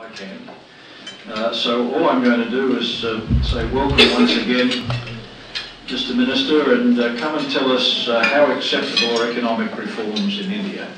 I can. So all I'm going to do is say welcome once again, Mr. Minister, and come and tell us how acceptable are economic reforms in India.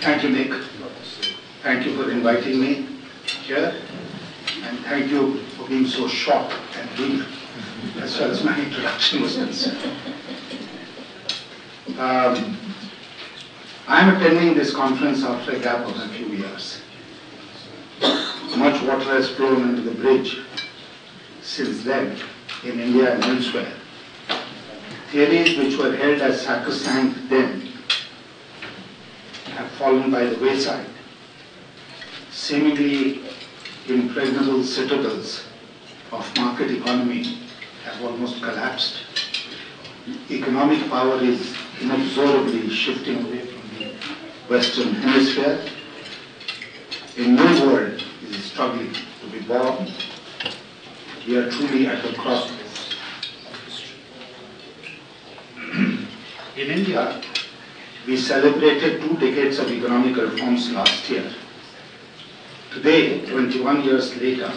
Thank you, Nick. Thank you for inviting me here, and thank you for being so short and brief as far as my introduction was concerned. I am attending this conference after a gap of a few years. Much water has flown under the bridge since then in India and elsewhere. Theories which were held as sacrosanct then have fallen by the wayside. Seemingly impregnable citadels of market economy have almost collapsed. Economic power is inexorably shifting away from the Western Hemisphere. A new world is struggling to be born. We are truly at the crossroads of history. In India, we celebrated 2 decades of economic reforms last year. Today, 21 years later,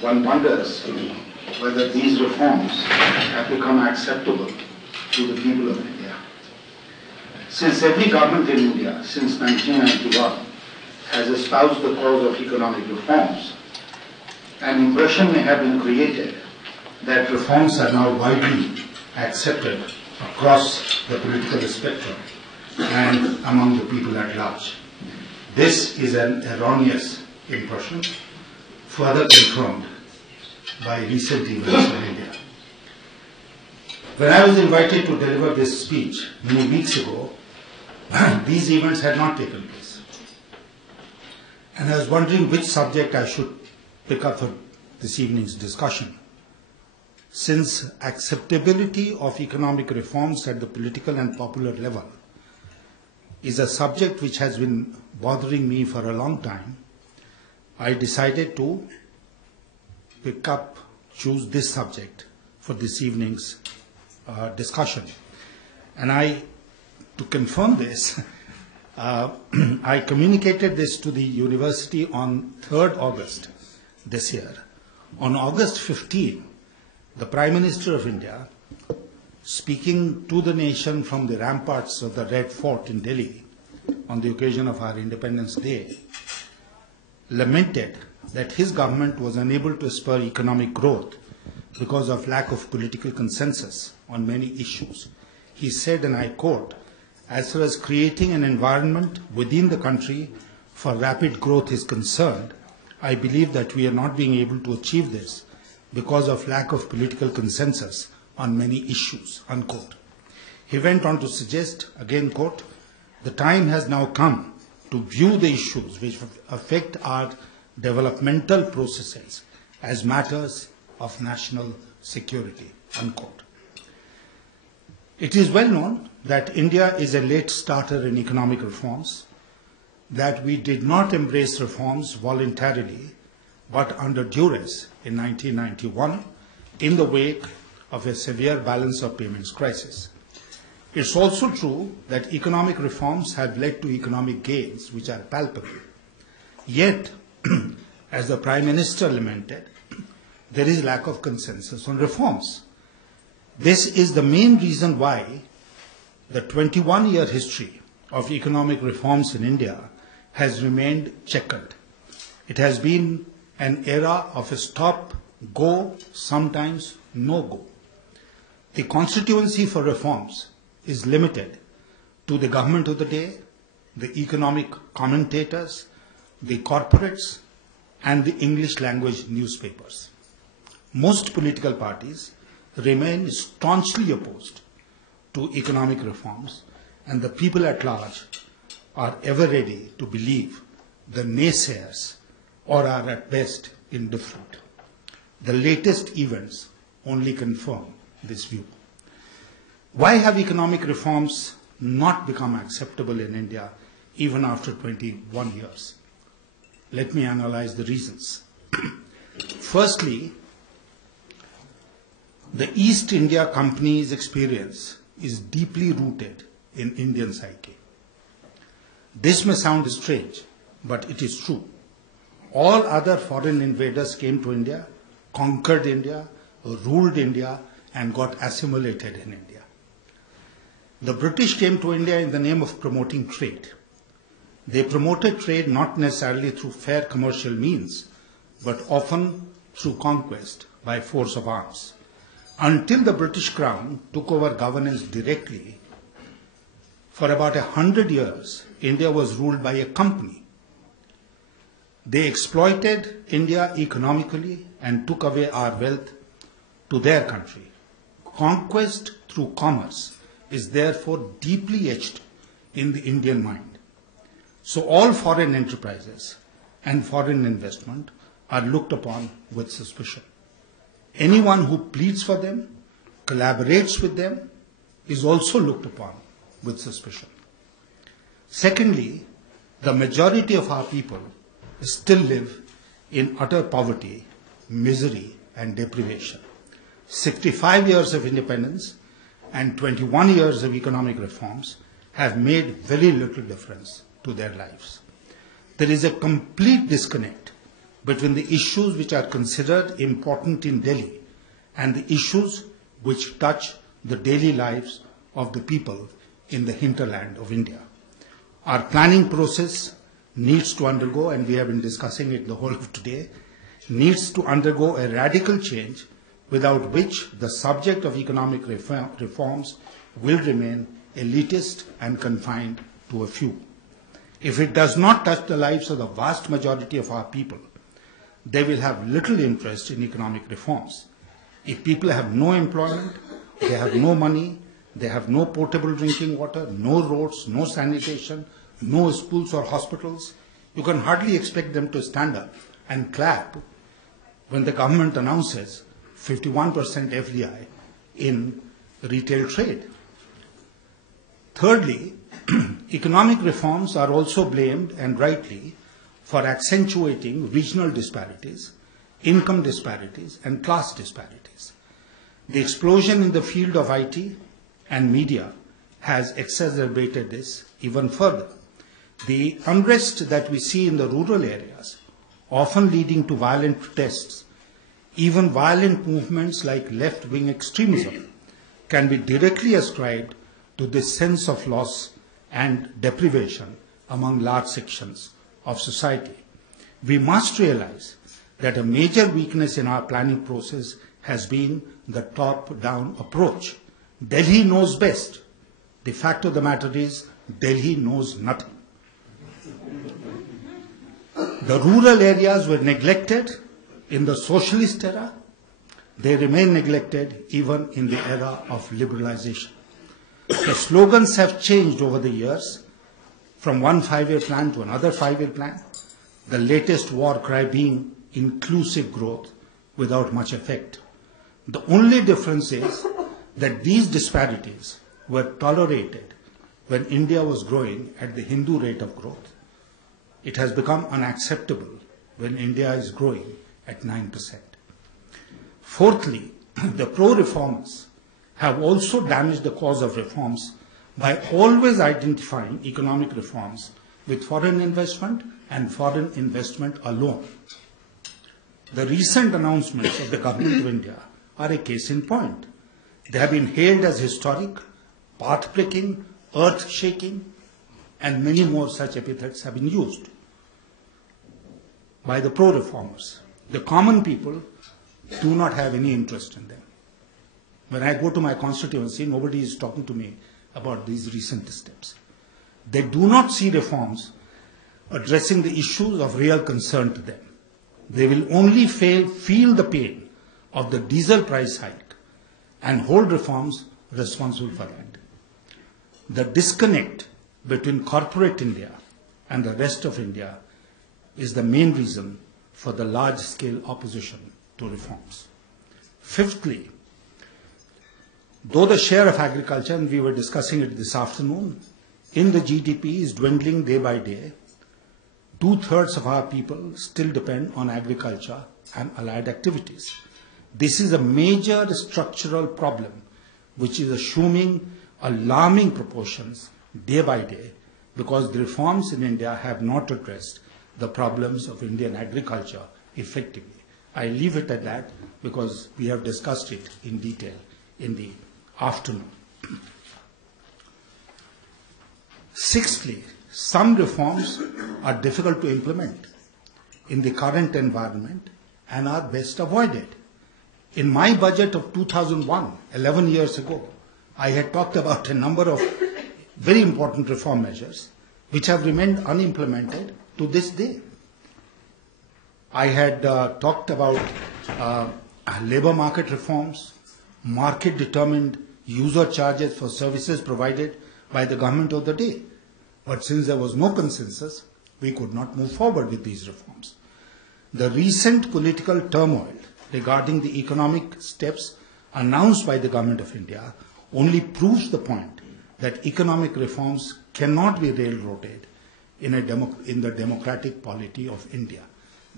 one wonders whether these reforms have become acceptable to the people of India. Since every government in India, since 1991, has espoused the cause of economic reforms, an impression may have been created that reforms are now widely accepted across the political spectrum and among the people at large. This is an erroneous impression, further confirmed by recent events in India. When I was invited to deliver this speech many weeks ago, these events had not taken place. And I was wondering which subject I should pick up for this evening's discussion. Since acceptability of economic reforms at the political and popular level is a subject which has been bothering me for a long time, I decided to choose this subject for this evening's discussion. And to confirm this, I communicated this to the university on 3rd August this year. On August 15, the Prime Minister of India, speaking to the nation from the ramparts of the Red Fort in Delhi on the occasion of our Independence Day, lamented that his government was unable to spur economic growth because of lack of political consensus on many issues. He said, and I quote, "As far as creating an environment within the country for rapid growth is concerned, I believe that we are not being able to achieve this because of lack of political consensus on many issues," unquote. He went on to suggest, again quote, "The time has now come to view the issues which affect our developmental processes as matters of national security," unquote. It is well known that India is a late starter in economic reforms, that we did not embrace reforms voluntarily but under duress in 1991 in the wake of a severe balance of payments crisis. It's also true that economic reforms have led to economic gains which are palpable. Yet, as the Prime Minister lamented, there is lack of consensus on reforms. This is the main reason why the 21-year history of economic reforms in India has remained checkered. It has been an era of a stop, go, sometimes no go. The constituency for reforms is limited to the government of the day, the economic commentators, the corporates, and the English language newspapers. Most political parties remain staunchly opposed to economic reforms, and the people at large are ever ready to believe the naysayers or are at best indifferent. The latest events only confirm this view. Why have economic reforms not become acceptable in India even after 21 years? Let me analyze the reasons. Firstly, the East India Company's experience is deeply rooted in Indian psyche. This may sound strange, but it is true. All other foreign invaders came to India, conquered India, ruled India, and got assimilated in India. The British came to India in the name of promoting trade. They promoted trade not necessarily through fair commercial means, but often through conquest by force of arms. Until the British Crown took over governance directly, for about 100 years, India was ruled by a company. They exploited India economically and took away our wealth to their country. Conquest through commerce is therefore deeply etched in the Indian mind. So all foreign enterprises and foreign investment are looked upon with suspicion. Anyone who pleads for them, collaborates with them, is also looked upon with suspicion. Secondly, the majority of our people still live in utter poverty, misery, and deprivation. 65 years of independence and 21 years of economic reforms have made very little difference to their lives. There is a complete disconnect between the issues which are considered important in Delhi and the issues which touch the daily lives of the people in the hinterland of India. Our planning process needs to undergo, and we have been discussing it the whole of today, needs to undergo a radical change without which the subject of economic reforms will remain elitist and confined to a few. If it does not touch the lives of the vast majority of our people, they will have little interest in economic reforms. If people have no employment, they have no money, they have no potable drinking water, no roads, no sanitation, no schools or hospitals, you can hardly expect them to stand up and clap when the government announces 51% FDI in retail trade. Thirdly, economic reforms are also blamed, and rightly, for accentuating regional disparities, income disparities, and class disparities. The explosion in the field of IT and media has exacerbated this even further. The unrest that we see in the rural areas, often leading to violent protests, even violent movements like left-wing extremism, can be directly ascribed to this sense of loss and deprivation among large sections of society. We must realize that a major weakness in our planning process has been the top-down approach. Delhi knows best. The fact of the matter is, Delhi knows nothing. The rural areas were neglected in the socialist era. They remain neglected even in the era of liberalization. The slogans have changed over the years, from one 5-year plan to another 5-year plan, the latest war cry being inclusive growth without much effect. The only difference is that these disparities were tolerated when India was growing at the Hindu rate of growth. It has become unacceptable when India is growing at 9%. Fourthly, the pro-reformers have also damaged the cause of reforms by always identifying economic reforms with foreign investment and foreign investment alone. The recent announcements of the Government of India are a case in point. They have been hailed as historic, path-breaking, earth-shaking, and many more such epithets have been used by the pro-reformers. The common people do not have any interest in them. When I go to my constituency, nobody is talking to me about these recent steps. They do not see reforms addressing the issues of real concern to them. They will only feel the pain of the diesel price hike and hold reforms responsible for that. The disconnect between corporate India and the rest of India is the main reason for the large-scale opposition to reforms. Fifthly, though the share of agriculture, and we were discussing it this afternoon, in the GDP is dwindling day by day, 2/3 of our people still depend on agriculture and allied activities. This is a major structural problem which is assuming alarming proportions day by day because the reforms in India have not addressed the problems of Indian agriculture effectively. I leave it at that because we have discussed it in detail in the afternoon. Sixthly, some reforms are difficult to implement in the current environment and are best avoided. In my budget of 2001, 11 years ago, I had talked about a number of very important reform measures which have remained unimplemented to this day. I had talked about labor market reforms, market-determined user charges for services provided by the government of the day. But since there was no consensus, we could not move forward with these reforms. The recent political turmoil regarding the economic steps announced by the Government of India only proves the point that economic reforms cannot be railroaded in the democratic polity of India.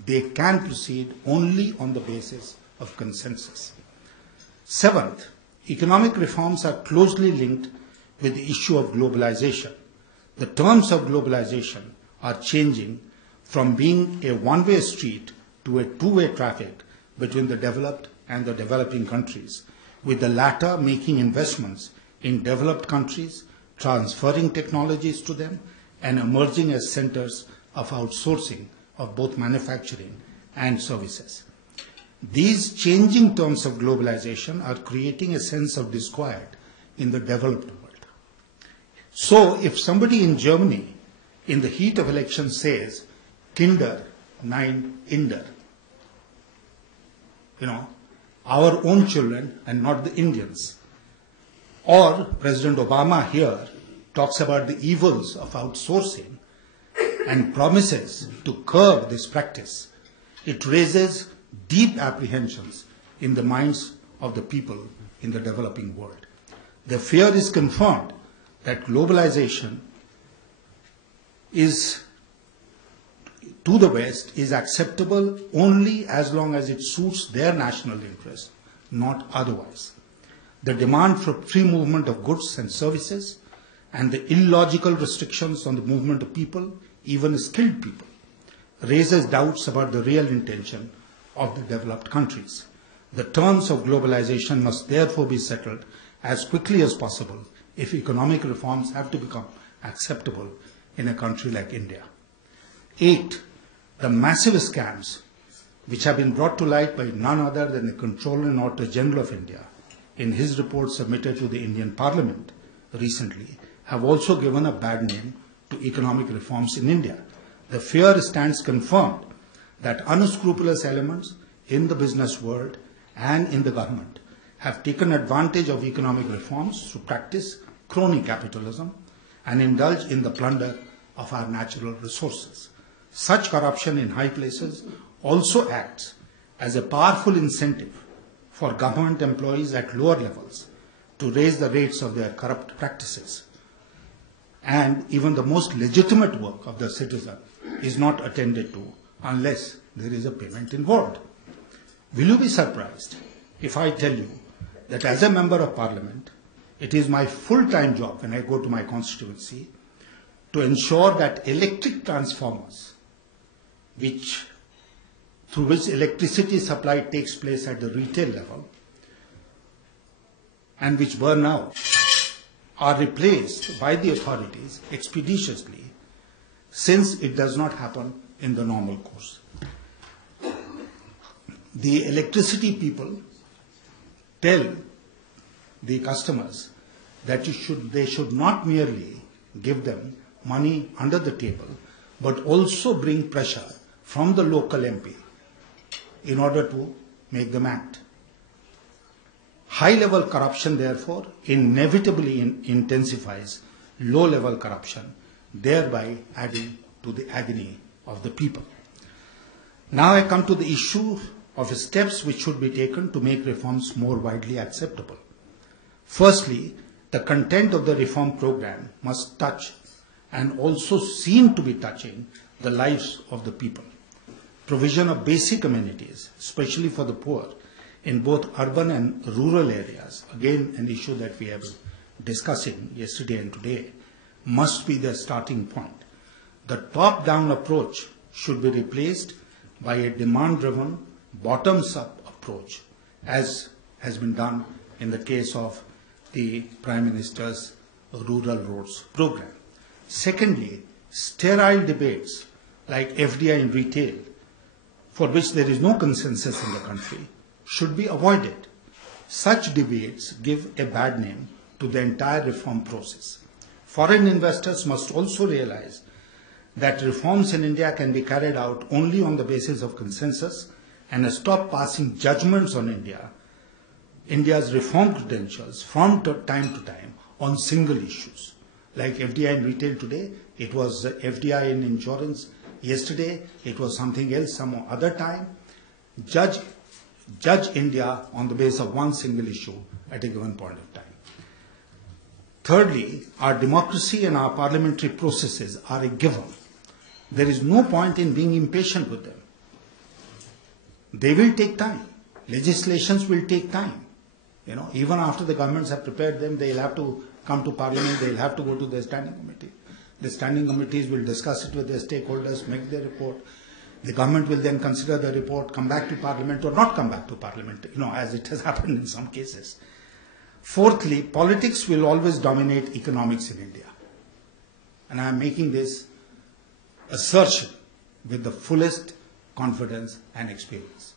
They can proceed only on the basis of consensus. Seventh, economic reforms are closely linked with the issue of globalization. The terms of globalization are changing from being a one-way street to a two-way traffic between the developed and the developing countries, with the latter making investments in developed countries, transferring technologies to them, and emerging as centers of outsourcing of both manufacturing and services. These changing terms of globalization are creating a sense of disquiet in the developed world. So if somebody in Germany in the heat of election says, Kinder, nein, Inder, our own children and not the Indians. Or President Obama here talks about the evils of outsourcing and promises to curb this practice. It raises deep apprehensions in the minds of the people in the developing world. The fear is confirmed that globalization is to the West is acceptable only as long as it suits their national interest, not otherwise. The demand for free movement of goods and services and the illogical restrictions on the movement of people, even skilled people, raises doubts about the real intention of the developed countries. The terms of globalization must therefore be settled as quickly as possible if economic reforms have to become acceptable in a country like India. 8. The massive scams which have been brought to light by none other than the Comptroller and Auditor General of India in his report submitted to the Indian Parliament recently have also given a bad name to economic reforms in India. The fear stands confirmed that unscrupulous elements in the business world and in the government have taken advantage of economic reforms to practice crony capitalism and indulge in the plunder of our natural resources. Such corruption in high places also acts as a powerful incentive for government employees at lower levels to raise the rates of their corrupt practices. And even the most legitimate work of the citizen is not attended to unless there is a payment involved. Will you be surprised if I tell you that as a member of parliament, it is my full-time job when I go to my constituency to ensure that electric transformers, through which electricity supply takes place at the retail level and which burn out, are replaced by the authorities expeditiously, since it does not happen in the normal course. The electricity people tell the customers that they should not merely give them money under the table, but also bring pressure from the local MP in order to make them act. High-level corruption, therefore, inevitably intensifies low-level corruption, thereby adding to the agony of the people. Now I come to the issue of steps which should be taken to make reforms more widely acceptable. Firstly, the content of the reform program must touch and also seem to be touching the lives of the people. Provision of basic amenities, especially for the poor, in both urban and rural areas, again an issue that we have been discussing yesterday and today, must be the starting point. The top-down approach should be replaced by a demand-driven, bottoms-up approach, as has been done in the case of the Prime Minister's Rural Roads program. Secondly, sterile debates like FDI in retail, for which there is no consensus in the country, should be avoided. Such debates give a bad name to the entire reform process. Foreign investors must also realize that reforms in India can be carried out only on the basis of consensus and stop passing judgments on India's reform credentials from time to time on single issues. Like FDI in retail today, it was FDI in insurance. Yesterday, it was something else some other time. Judge India on the basis of one single issue at a given point of time. Thirdly, our democracy and our parliamentary processes are a given. There is no point in being impatient with them. They will take time. Legislations will take time. Even after the governments have prepared them, they'll have to come to Parliament, they'll have to go to the standing committee. The standing committees will discuss it with their stakeholders, make their report. The government will then consider the report, come back to Parliament or not come back to Parliament, as it has happened in some cases. Fourthly, politics will always dominate economics in India. And I am making this assertion with the fullest confidence and experience.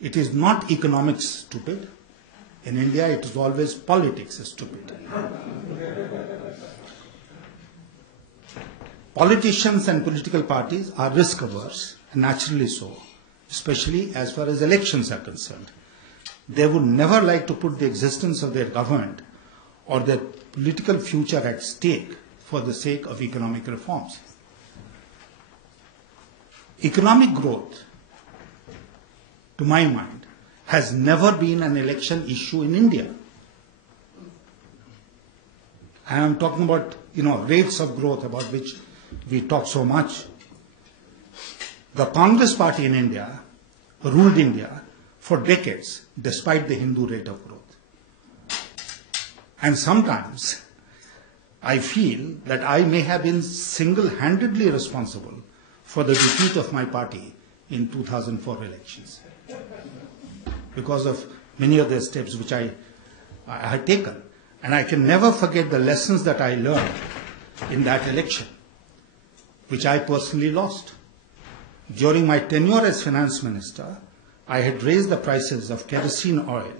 It is not economics stupid. In India, it is always politics stupid. Politicians and political parties are risk averse, naturally so, especially as far as elections are concerned. They would never like to put the existence of their government or their political future at stake for the sake of economic reforms. Economic growth, to my mind, has never been an election issue in India. I am talking about, rates of growth about which we talk so much. The Congress party in India ruled India for decades, despite the Hindu rate of growth. And sometimes I feel that I may have been single-handedly responsible for the defeat of my party in 2004 elections, because of many of the steps which I had taken. And I can never forget the lessons that I learned in that election, which I personally lost. During my tenure as finance minister, I had raised the prices of kerosene oil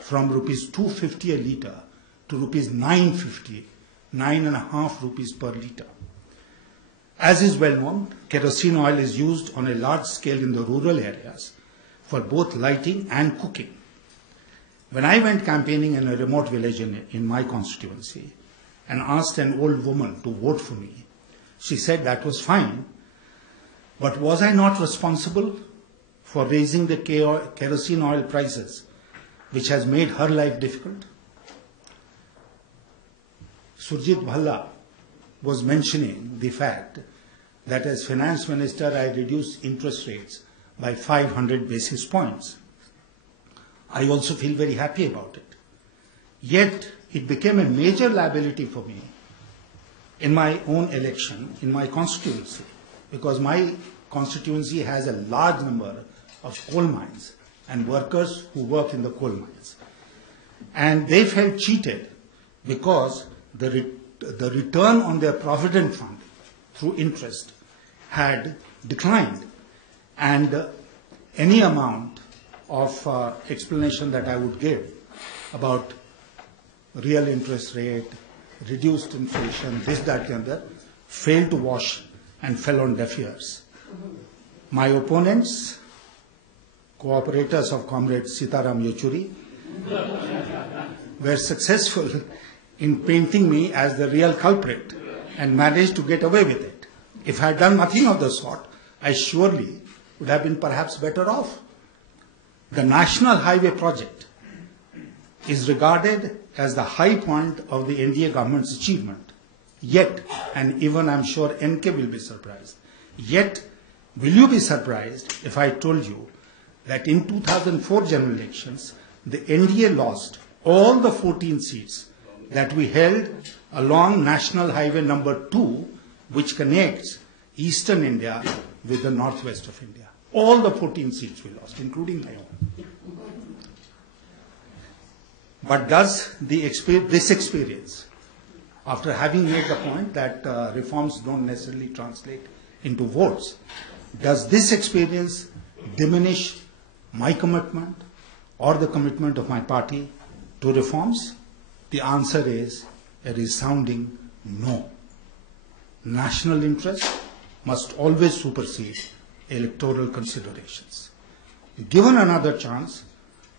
from rupees 250 a litre to rupees 950, 9.5 rupees per litre. As is well known, kerosene oil is used on a large scale in the rural areas for both lighting and cooking. When I went campaigning in a remote village in my constituency and asked an old woman to vote for me, she said that was fine, but was I not responsible for raising the kerosene oil prices, which has made her life difficult? Surjit Bhalla was mentioning the fact that as finance minister I reduced interest rates by 500 basis points. I also feel very happy about it. Yet it became a major liability for me in my own election, in my constituency, because my constituency has a large number of coal mines and workers who work in the coal mines. And they felt cheated because the return on their provident fund through interest had declined, and any amount of explanation that I would give about real interest rate, reduced inflation, this, that and that, failed to wash and fell on deaf ears. My opponents, cooperators of Comrade Sitaram Yechuri, were successful in painting me as the real culprit and managed to get away with it. If I had done nothing of the sort, I surely would have been perhaps better off. The National Highway Project is regarded as the high point of the NDA government's achievement. Yet, and even I'm sure NK will be surprised, yet will you be surprised if I told you that in 2004 general elections, the NDA lost all the 14 seats that we held along National Highway number 2, which connects eastern India with the northwest of India. All the 14 seats we lost, including my own. But does this experience, after having made the point that reforms don't necessarily translate into votes, does this experience diminish my commitment or the commitment of my party to reforms? The answer is a resounding no. National interest must always supersede electoral considerations. Given another chance,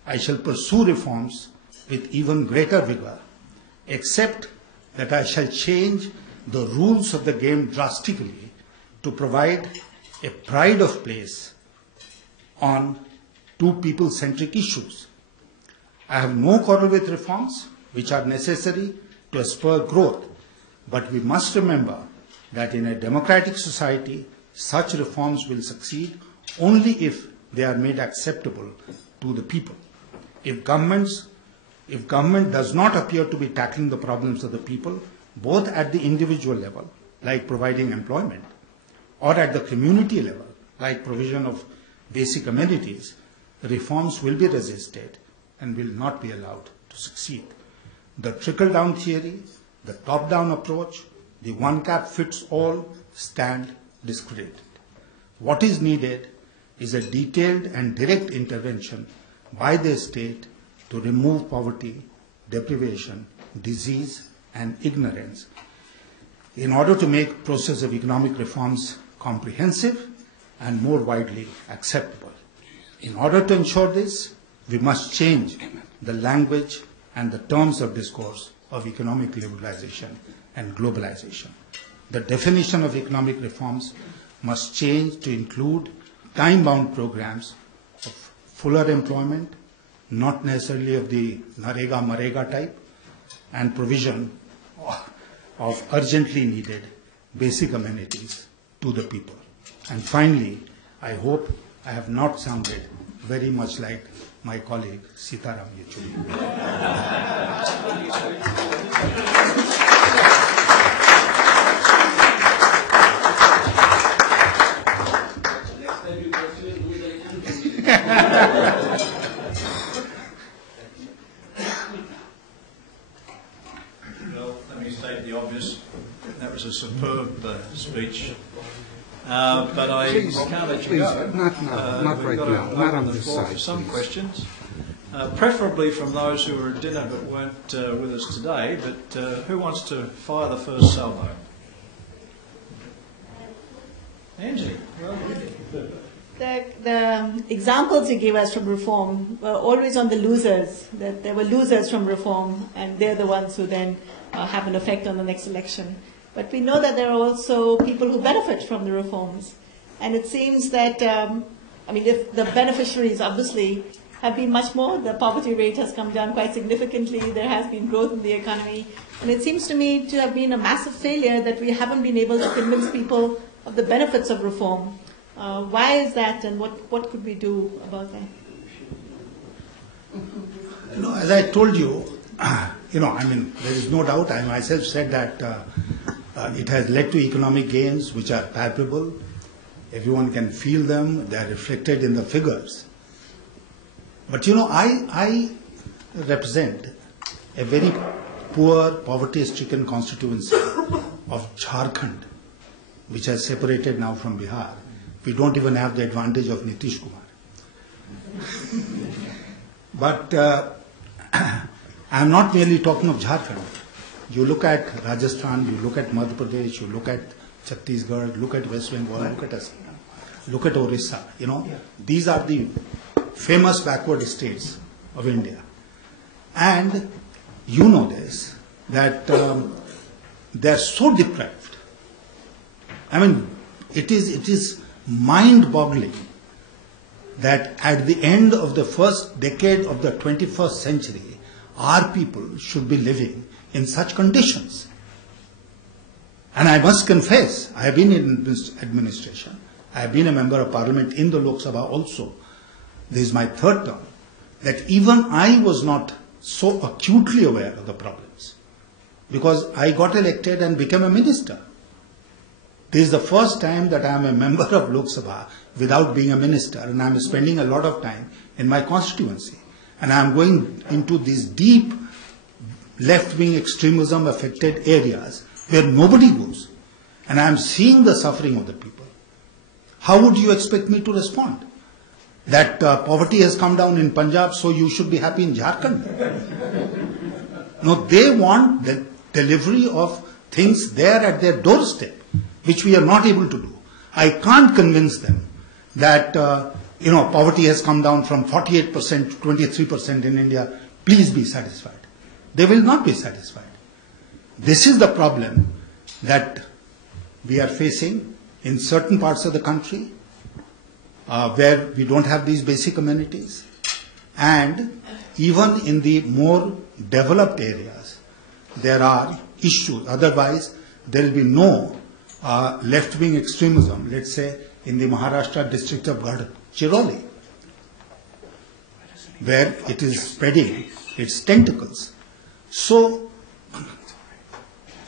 I shall pursue reforms with even greater vigor, except that I shall change the rules of the game drastically to provide a pride of place on two people-centric issues. I have no quarrel with reforms which are necessary to spur growth, but we must remember that in a democratic society, such reforms will succeed only if they are made acceptable to the people. If government does not appear to be tackling the problems of the people, both at the individual level, like providing employment, or at the community level, like provision of basic amenities, reforms will be resisted and will not be allowed to succeed. The trickle-down theory, the top-down approach, the one-cap-fits-all stand discredited. What is needed is a detailed and direct intervention by the state to remove poverty, deprivation, disease, and ignorance in order to make the process of economic reforms comprehensive and more widely acceptable. In order to ensure this, we must change the language and the terms of discourse of economic liberalization and globalization. The definition of economic reforms must change to include time-bound programs of fuller employment, not necessarily of the Narega-Marega type, and provision of urgently needed basic amenities to the people. And finally, I hope I have not sounded very much like my colleague Sitaram Yechury. Well, let me state the obvious. That was a superb speech. But I can't let you go. Not right now. Not on this side. For some questions, preferably from those who were at dinner but weren't with us today. But who wants to fire the first salvo? Angie. The examples you gave us from reform were always on the losers, that there were losers from reform, and they're the ones who then have an effect on the next election. But we know that there are also people who benefit from the reforms. And it seems that, if the beneficiaries obviously have been much more, the poverty rate has come down quite significantly, there has been growth in the economy, and it seems to me to have been a massive failure that we haven't been able to convince people of the benefits of reform. Why is that, and what could we do about that? As I told you, there is no doubt, I myself said that it has led to economic gains which are palpable. Everyone can feel them, they are reflected in the figures. But I represent a very poor, poverty-stricken constituency of Jharkhand, which has separated now from Bihar. We don't even have the advantage of Nitish Kumar. But I'm not merely talking of Jharkhand. You look at Rajasthan, you look at Madhya Pradesh, you look at Chhattisgarh, look at West Bengal, look at Assam, look at Orissa. These are the famous backward states of India. And you know this, that they're so deprived. It is mind-boggling that at the end of the first decade of the 21st century, our people should be living in such conditions. And I must confess, I have been in this administration, I have been a member of parliament in the Lok Sabha also. This is my third term, that even I was not so acutely aware of the problems, because I got elected and became a minister. This is the first time that I am a member of Lok Sabha without being a minister, and I am spending a lot of time in my constituency. And I am going into these deep left-wing extremism affected areas where nobody goes. And I am seeing the suffering of the people. How would you expect me to respond? That poverty has come down in Punjab, so you should be happy in Jharkhand. No, they want the delivery of things there at their doorstep, which we are not able to do. I can't convince them that poverty has come down from 48% to 23% in India. Please be satisfied. They will not be satisfied. This is the problem that we are facing in certain parts of the country where we don't have these basic amenities, and even in the more developed areas there are issues. Otherwise there will be no left-wing extremism, let's say in the Maharashtra district of Gadchiroli, where it is spreading its tentacles. So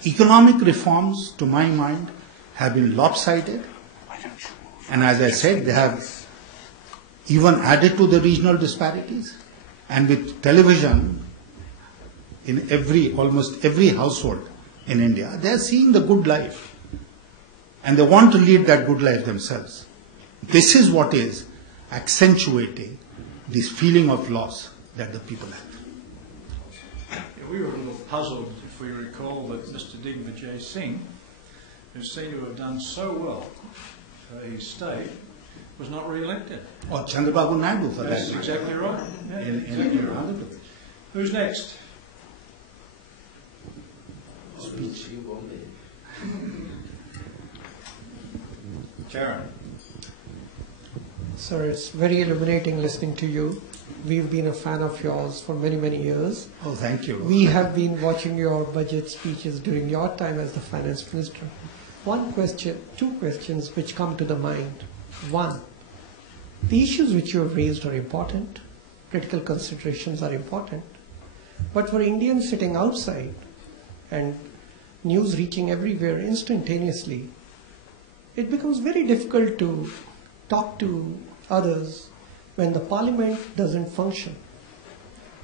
economic reforms, to my mind, have been lopsided, and as I said, they have even added to the regional disparities. And with television in almost every household in India, they are seeing the good life, and they want to lead that good life themselves. This is what is accentuating this feeling of loss that the people have. We were a little puzzled, if we recall, that Mr. Digvijay Singh, who seemed to have done so well for his state, was not re-elected. Or Chandrababu Naidu, for That's that. exactly right. Yeah, In exactly right. Andhra Pradesh. Who's next? Sharon. Sir, it's very illuminating listening to you. We've been a fan of yours for many, many years. Oh, thank you. We have been watching your budget speeches during your time as the finance minister. Two questions which come to the mind. One, the issues which you have raised are important. Critical considerations are important. But for Indians sitting outside and news reaching everywhere instantaneously, it becomes very difficult to talk to others when the parliament doesn't function.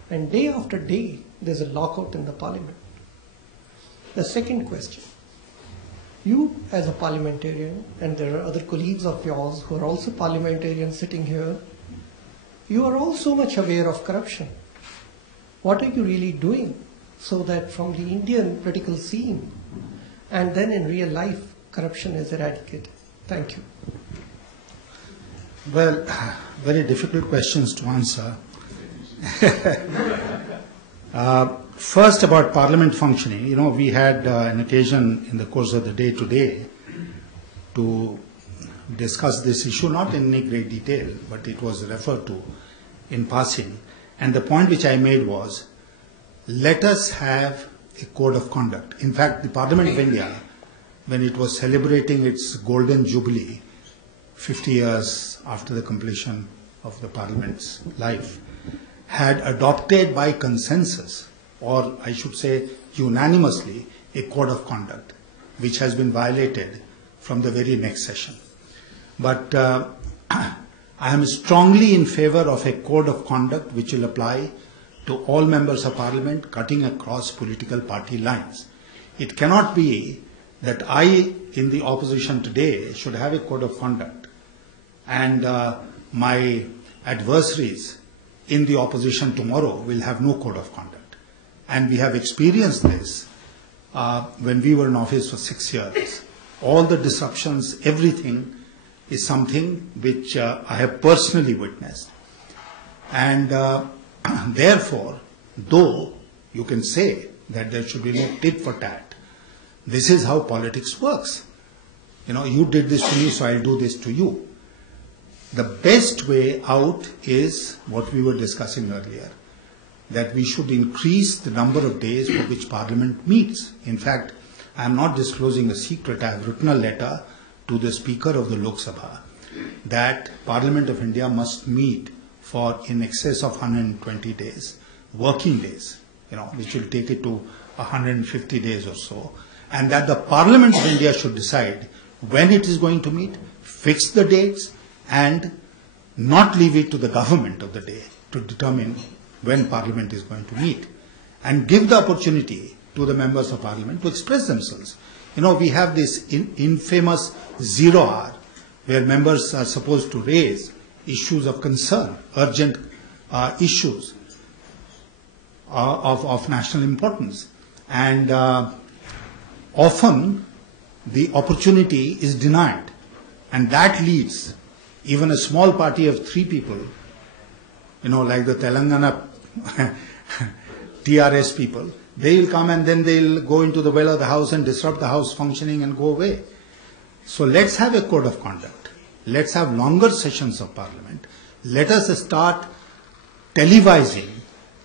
And day after day, there's a lockout in the parliament. The second question, you as a parliamentarian, and there are other colleagues of yours who are also parliamentarians sitting here, you are all so much aware of corruption. What are you really doing so that from the Indian political scene and then in real life, corruption is eradicated? Thank you. Well, very difficult questions to answer. First, about Parliament functioning. We had an occasion in the course of the day today to discuss this issue, not in any great detail, but it was referred to in passing. And the point which I made was, let us have a code of conduct. In fact, the Parliament of India, when it was celebrating its golden jubilee, 50 years after the completion of the Parliament's life, had adopted by consensus, or I should say unanimously, a code of conduct, which has been violated from the very next session. But I am strongly in favor of a code of conduct which will apply to all members of Parliament, cutting across political party lines. It cannot be that I, in the opposition today, should have a code of conduct, and my adversaries in the opposition tomorrow will have no code of conduct. And we have experienced this when we were in office for 6 years. All the disruptions, everything is something which I have personally witnessed. And therefore, though you can say that there should be no tit for tat, this is how politics works. You did this to me, so I'll do this to you. The best way out is what we were discussing earlier, that we should increase the number of days for which Parliament meets. In fact, I am not disclosing a secret. I have written a letter to the Speaker of the Lok Sabha that Parliament of India must meet for in excess of 120 days, working days, which will take it to 150 days or so, and that the Parliament of India should decide when it is going to meet, fix the dates, and not leave it to the government of the day to determine when Parliament is going to meet, and give the opportunity to the members of Parliament to express themselves. We have this infamous 0 hour where members are supposed to raise issues of concern, urgent issues of national importance. And often the opportunity is denied. And that leads even a small party of 3 people, like the Telangana TRS people, they will come and then they'll go into the well of the house and disrupt the house functioning and go away. So let's have a code of conduct. Let's have longer sessions of Parliament. Let us start televising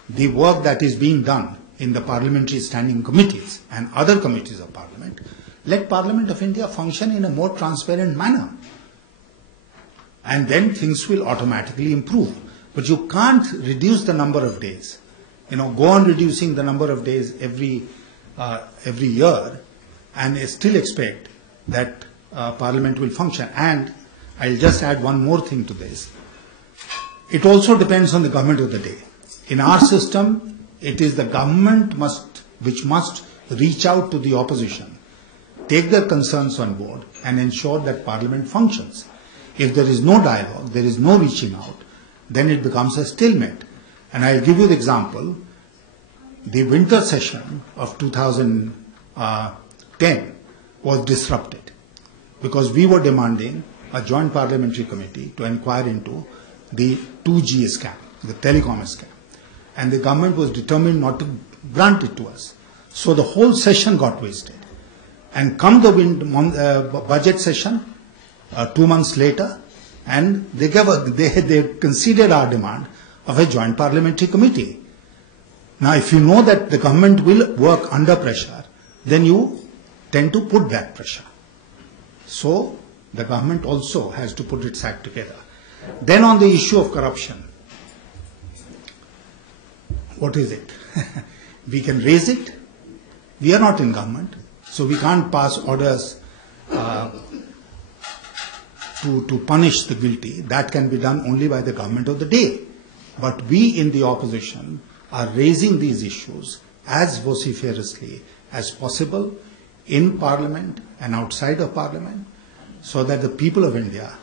the work that is being done in the parliamentary standing committees and other committees of Parliament. Let Parliament of India function in a more transparent manner. And then things will automatically improve. But you can't reduce the number of days. Go on reducing the number of days every year and still expect that Parliament will function. And I'll just add one more thing to this. It also depends on the government of the day. In our system, it is the government which must reach out to the opposition, take their concerns on board, and ensure that Parliament functions. If there is no dialogue, there is no reaching out, then it becomes a stalemate. And I'll give you the example. The winter session of 2010 was disrupted because we were demanding a joint parliamentary committee to inquire into the 2G scam, the telecom scam. And the government was determined not to grant it to us. So the whole session got wasted. And come the budget session, 2 months later, and they considered our demand of a joint parliamentary committee. Now, if you know that the government will work under pressure, then you tend to put that pressure. So, the government also has to put its act together. Then on the issue of corruption, what is it? We can raise it. We are not in government, so we can't pass orders to punish the guilty. That can be done only by the government of the day. But we in the opposition are raising these issues as vociferously as possible in Parliament and outside of Parliament, so that the people of India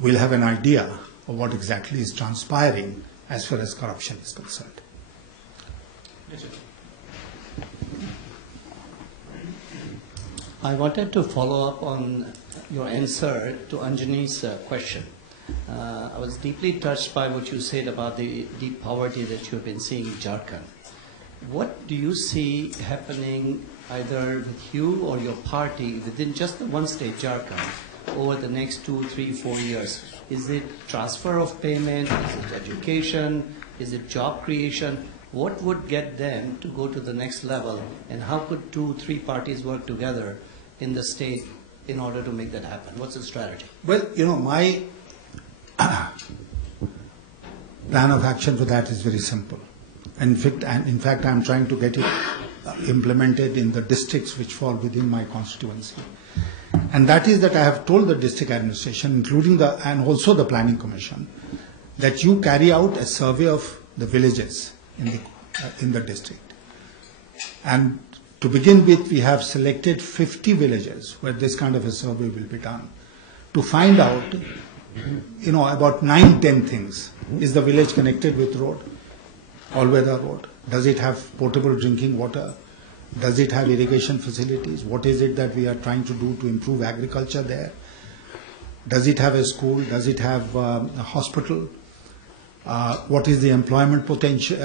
will have an idea of what exactly is transpiring as far as corruption is concerned. I wanted to follow up on your answer to Anjani's question. I was deeply touched by what you said about the deep poverty that you have been seeing in Jharkhand. What do you see happening either with you or your party within just the one state, Jharkhand, over the next 2, 3, 4 years? Is it transfer of payment? Is it education? Is it job creation? What would get them to go to the next level? And how could 2, 3 parties work together in the state in order to make that happen? What's the strategy? Well, my plan of action for that is very simple. In fact, I'm trying to get it implemented in the districts which fall within my constituency. And that is that I have told the district administration, including and also the planning commission, that you carry out a survey of the villages in the district. And to begin with, we have selected 50 villages where this kind of a survey will be done to find out, about 9-10 things. Is the village connected with road, all-weather road? Does it have potable drinking water? Does it have irrigation facilities? What is it that we are trying to do to improve agriculture there? Does it have a school? Does it have a hospital? What is the employment potential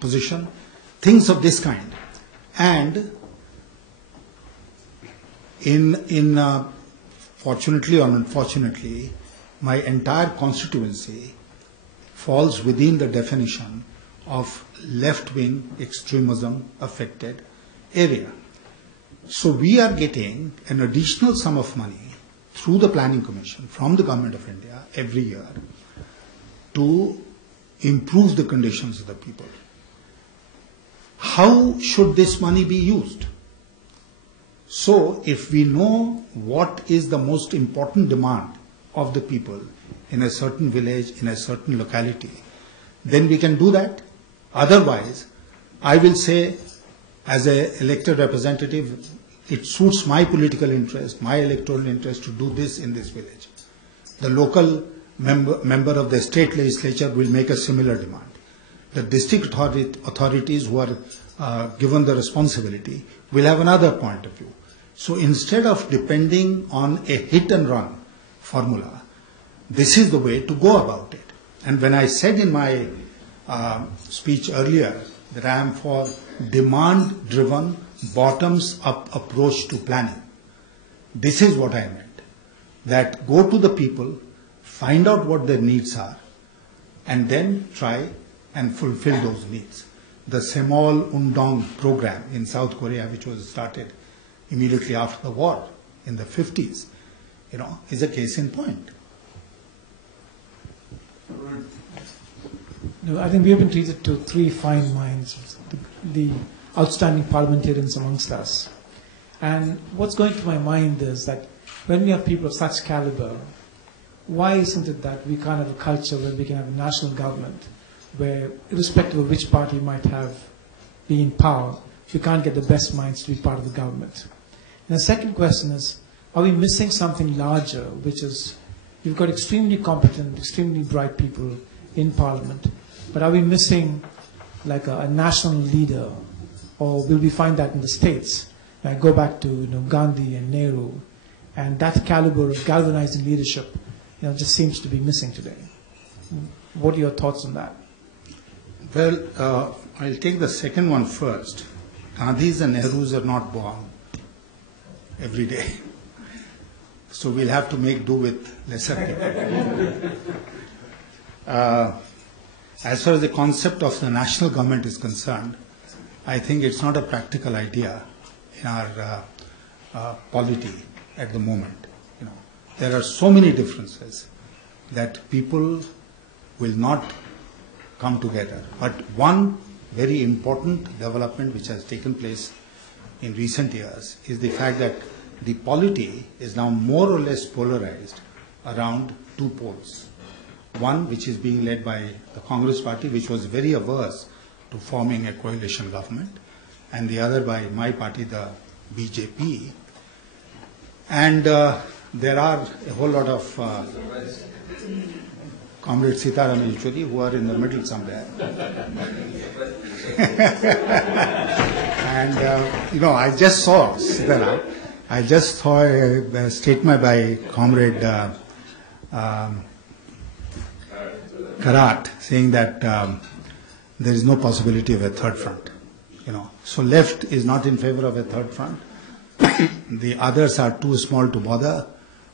position? Things of this kind. And in fortunately or unfortunately, my entire constituency falls within the definition of left-wing extremism affected area. So we are getting an additional sum of money through the Planning Commission from the Government of India every year to improve the conditions of the people. How should this money be used? So if we know what is the most important demand of the people in a certain village, in a certain locality, then we can do that. Otherwise, I will say, as an elected representative, it suits my political interest, my electoral interest to do this in this village. The local member of the state legislature will make a similar demand. The district authorities who are given the responsibility will have another point of view. So instead of depending on a hit and run formula, this is the way to go about it. And when I said in my speech earlier that I am for demand-driven, bottoms-up approach to planning, this is what I meant. That go to the people, find out what their needs are, and then try and fulfill those needs. The Semol Undong program in South Korea, which was started immediately after the war in the 50s, is a case in point. No, I think we have been treated to three fine minds, the outstanding parliamentarians amongst us. And what's going to my mind is that when we have people of such caliber, why isn't it that we can't have a culture where we can have a national government where, irrespective of which party might be in power, we can't get the best minds to be part of the government? And the second question is, are we missing something larger, which is, you've got extremely competent, extremely bright people in parliament, but are we missing like a national leader, or will we find that in the states? Like go back to Gandhi and Nehru, and that caliber of galvanizing leadership just seems to be missing today. What are your thoughts on that? Well, I'll take the second one first. Gandhis and Nehrus are not born every day. So we'll have to make do with lesser people. As far as the concept of the national government is concerned, I think it's not a practical idea in our polity at the moment. There are so many differences that people will not come together. But one very important development which has taken place in recent years is the fact that the polity is now more or less polarized around two poles. One which is being led by the Congress party, which was very averse to forming a coalition government, and the other by my party, the BJP. And there are a whole lot of Comrade Sitaram Yechury who are in the middle somewhere. And I just saw Sitaram. I just saw a statement by Comrade Karat saying that there is no possibility of a third front. So left is not in favor of a third front. The others are too small to bother.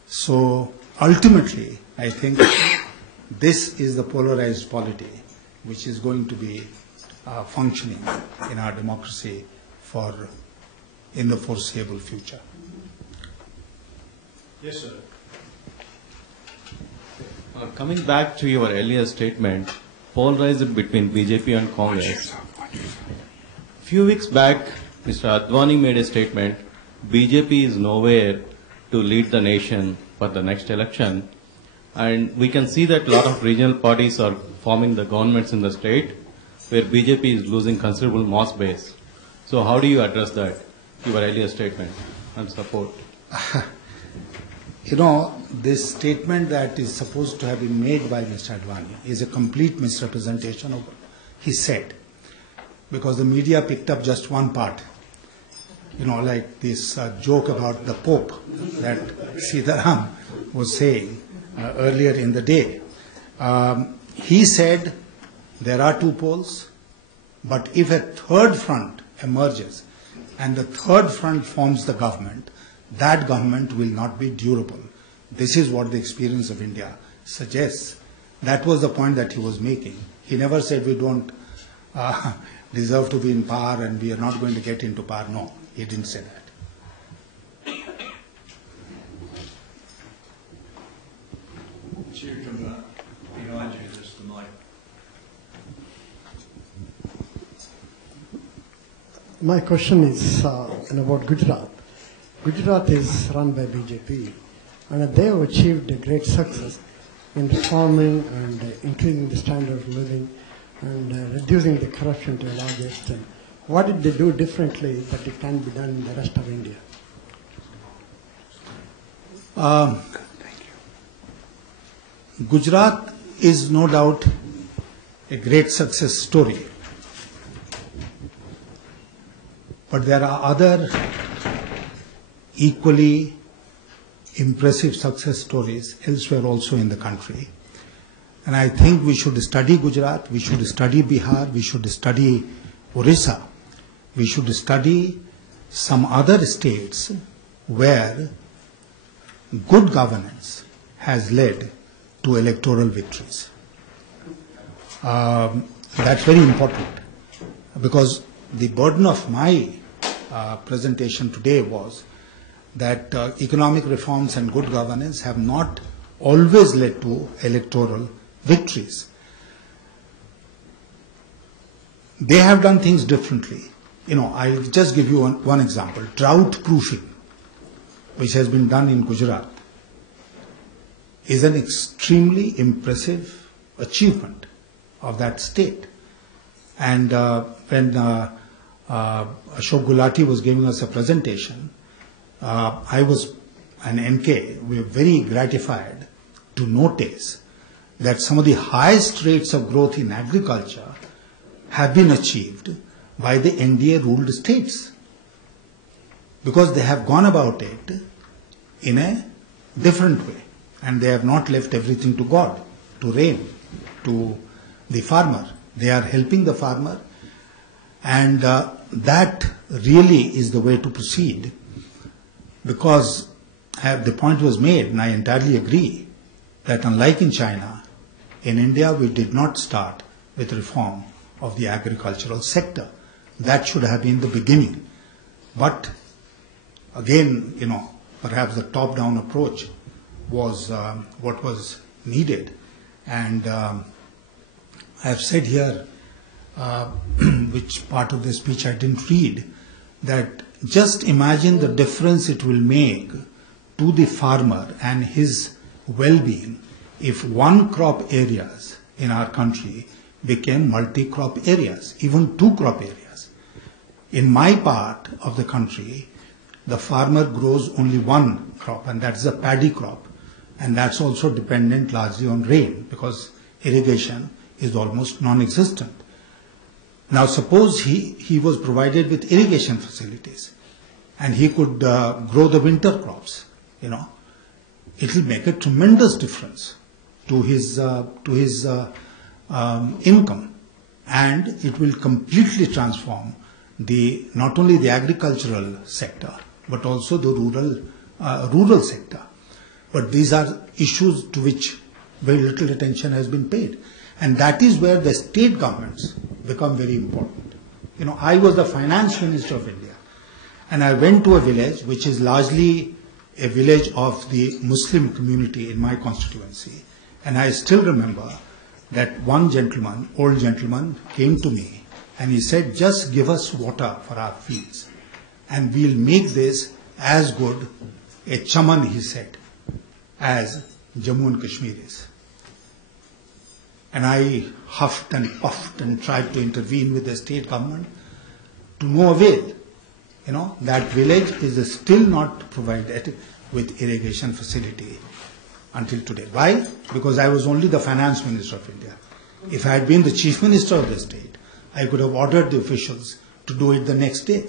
So ultimately, I think this is the polarized polity which is going to be functioning in our democracy in the foreseeable future. Yes, sir. Coming back to your earlier statement, polarized between BJP and Congress. A few weeks back, Mr. Advani made a statement, BJP is nowhere to lead the nation for the next election. And we can see that a lot of regional parties are forming the governments in the state where BJP is losing considerable mass base. So how do you address that, your earlier statement and support? This statement that is supposed to have been made by Mr. Advani is a complete misrepresentation of what he said, because the media picked up just one part. Like this joke about the Pope that Sitaram was saying earlier in the day. He said there are two poles, but if a third front emerges and the third front forms the government, that government will not be durable. this is what the experience of India suggests. That was the point that he was making. He never said we don't deserve to be in power and we are not going to get into power. No, he didn't say that. Behind you, just the mic. My question is about Gujarat. Gujarat is run by BJP, and they have achieved a great success in reforming and increasing the standard of living and reducing the corruption to a large extent. What did they do differently that it can be done in the rest of India? Gujarat is no doubt a great success story. But there are other equally impressive success stories elsewhere also in the country. And I think we should study Gujarat, we should study Bihar, we should study Orissa, we should study some other states where good governance has led to electoral victories. That's very important, because the burden of my presentation today was that economic reforms and good governance have not always led to electoral victories. They have done things differently. I'll just give you one example. Drought proofing, which has been done in Gujarat, is an extremely impressive achievement of that state. And when Ashok Gulati was giving us a presentation, I was an MK. We were very gratified to notice that some of the highest rates of growth in agriculture have been achieved by the NDA ruled states, because they have gone about it in a different way. And they have not left everything to God, to rain, to the farmer. They are helping the farmer, and that really is the way to proceed, because the point was made, and I entirely agree, that unlike in China, in India we did not start with reform of the agricultural sector. That should have been the beginning. But again, perhaps the top-down approach was what was needed. And I have said here, which part of the speech I didn't read, that just imagine the difference it will make to the farmer and his well-being if one crop areas in our country became multi-crop areas, even two crop areas. In my part of the country, the farmer grows only one crop, and that's the paddy crop. And that's also dependent largely on rain, because irrigation is almost non-existent. Now suppose he was provided with irrigation facilities and he could grow the winter crops, it will make a tremendous difference to his income, and it will completely transform not only the agricultural sector but also the rural sector. But these are issues to which very little attention has been paid. And that is where the state governments become very important. I was the finance minister of India, and I went to a village which is largely a village of the Muslim community in my constituency. And I still remember that one gentleman, old gentleman, came to me and he said, just give us water for our fields and we'll make this as good a chaman, he said, as Jammu and Kashmir is. And I huffed and puffed and tried to intervene with the state government, to no avail. That village is still not provided with irrigation facility until today. Why? Because I was only the finance minister of India. If I had been the chief minister of the state, I could have ordered the officials to do it the next day.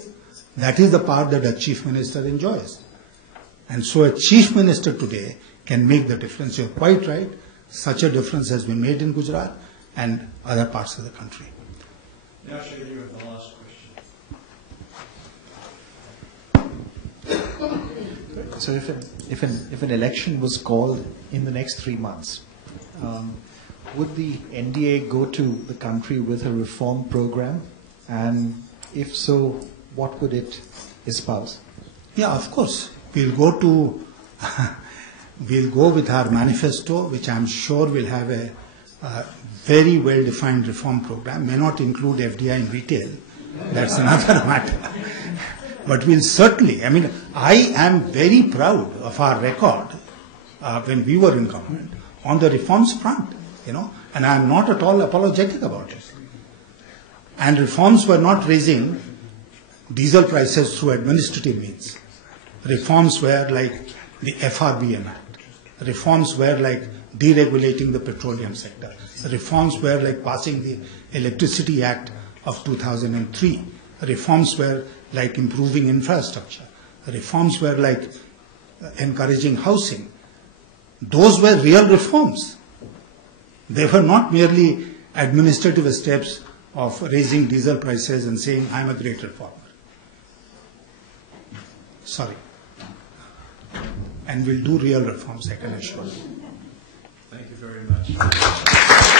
That is the power that a chief minister enjoys. And so a chief minister today can make the difference. You're quite right. Such a difference has been made in Gujarat and other parts of the country. Now, Shri, you have the last question. So if an election was called in the next 3 months, would the NDA go to the country with a reform program? And if so, what would it espouse? Yeah, of course. We'll go with our manifesto, which I'm sure will have a very well-defined reform program. May not include FDI in retail. That's another matter. But we'll certainly, I am very proud of our record when we were in government on the reforms front, and I'm not at all apologetic about it. And reforms were not raising diesel prices through administrative means. Reforms were like the FRBM Act. Reforms were like deregulating the petroleum sector. Reforms were like passing the Electricity Act of 2003. Reforms were like improving infrastructure. Reforms were like encouraging housing. Those were real reforms. They were not merely administrative steps of raising diesel prices and saying, I'm a great reformer. Sorry. And we'll do real reforms, I can assure you. Thank you very much.